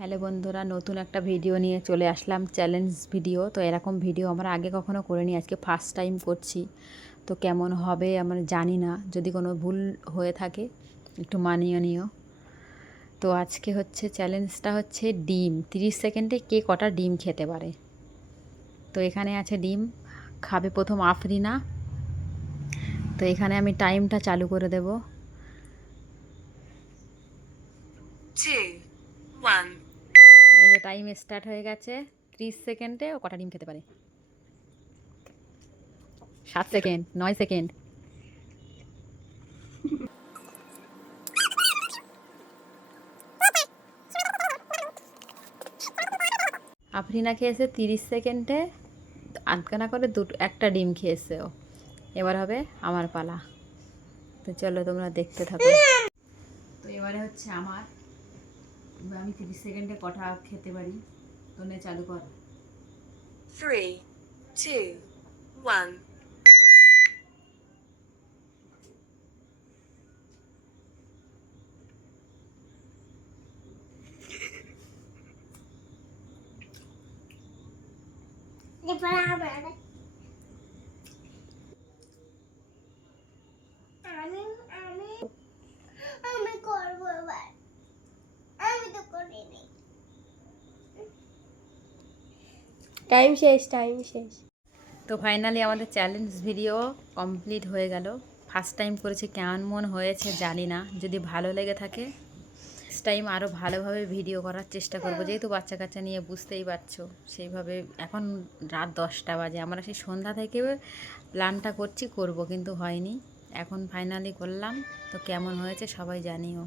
Hello বন্ধুরা, নতুন একটা ভিডিও নিয়ে চলে আসলাম, চ্যালেঞ্জ ভিডিও। তো এরকম ভিডিও আমরা আগে কখনো করিনি, আজকে ফার্স্ট টাইম করছি। তো কেমন হবে আমরা জানি না, যদি কোনো ভুল হয়ে থাকে একটু মানিয়ে নিও। তো আজকে হচ্ছে চ্যালেঞ্জটা হচ্ছে ডিম, 30 সেকেন্ডে কে কটা ডিম খেতে পারে। তো এখানে আছে ডিম, খাবে প্রথম আফরিনা। তো এখানে আমি টাইমটা চালু করে দেব। 2, 1. এই যে টাইম স্টার্ট হয়ে গেছে। 30 সেকেন্ডে ও কটা ডিম খেতে পারে? 7 সেকেন্ড, 9 সেকেন্ড। আফরিনা খেয়েছে 30 সেকেন্ডে, আধখানা করে একটা ডিম খেয়েছে ও। এবার হবে আমার পালা। তো চলো তোমরা দেখতে থাকো। তো এবারে হচ্ছে আমার, এবার আমি 30 সেকেন্ডে কটা খেতে পারি। তো নে চালু কর। 3, 2, 1. আমি আমি আমি করবো এবার। আমি তো করিনি। টাইম শেষ। তো ফাইনালি আমাদের চ্যালেঞ্জ ভিডিও কমপ্লিট হয়ে গেল। ফার্স্ট টাইম করেছি, কেমন হয়েছে জানি না। যদি ভালো লেগে থাকে নেক্সট টাইম আরও ভালোভাবে ভিডিও করার চেষ্টা করব। যেহেতু বাচ্চা কাচ্চা নিয়ে বুঝতেই পারছো, সেইভাবে এখন রাত 10টা বাজে, আমরা সেই সন্ধ্যা থেকে প্ল্যানটা করব কিন্তু হয়নি। এখন ফাইনালি করলাম। তো কেমন হয়েছে সবাই জানিও।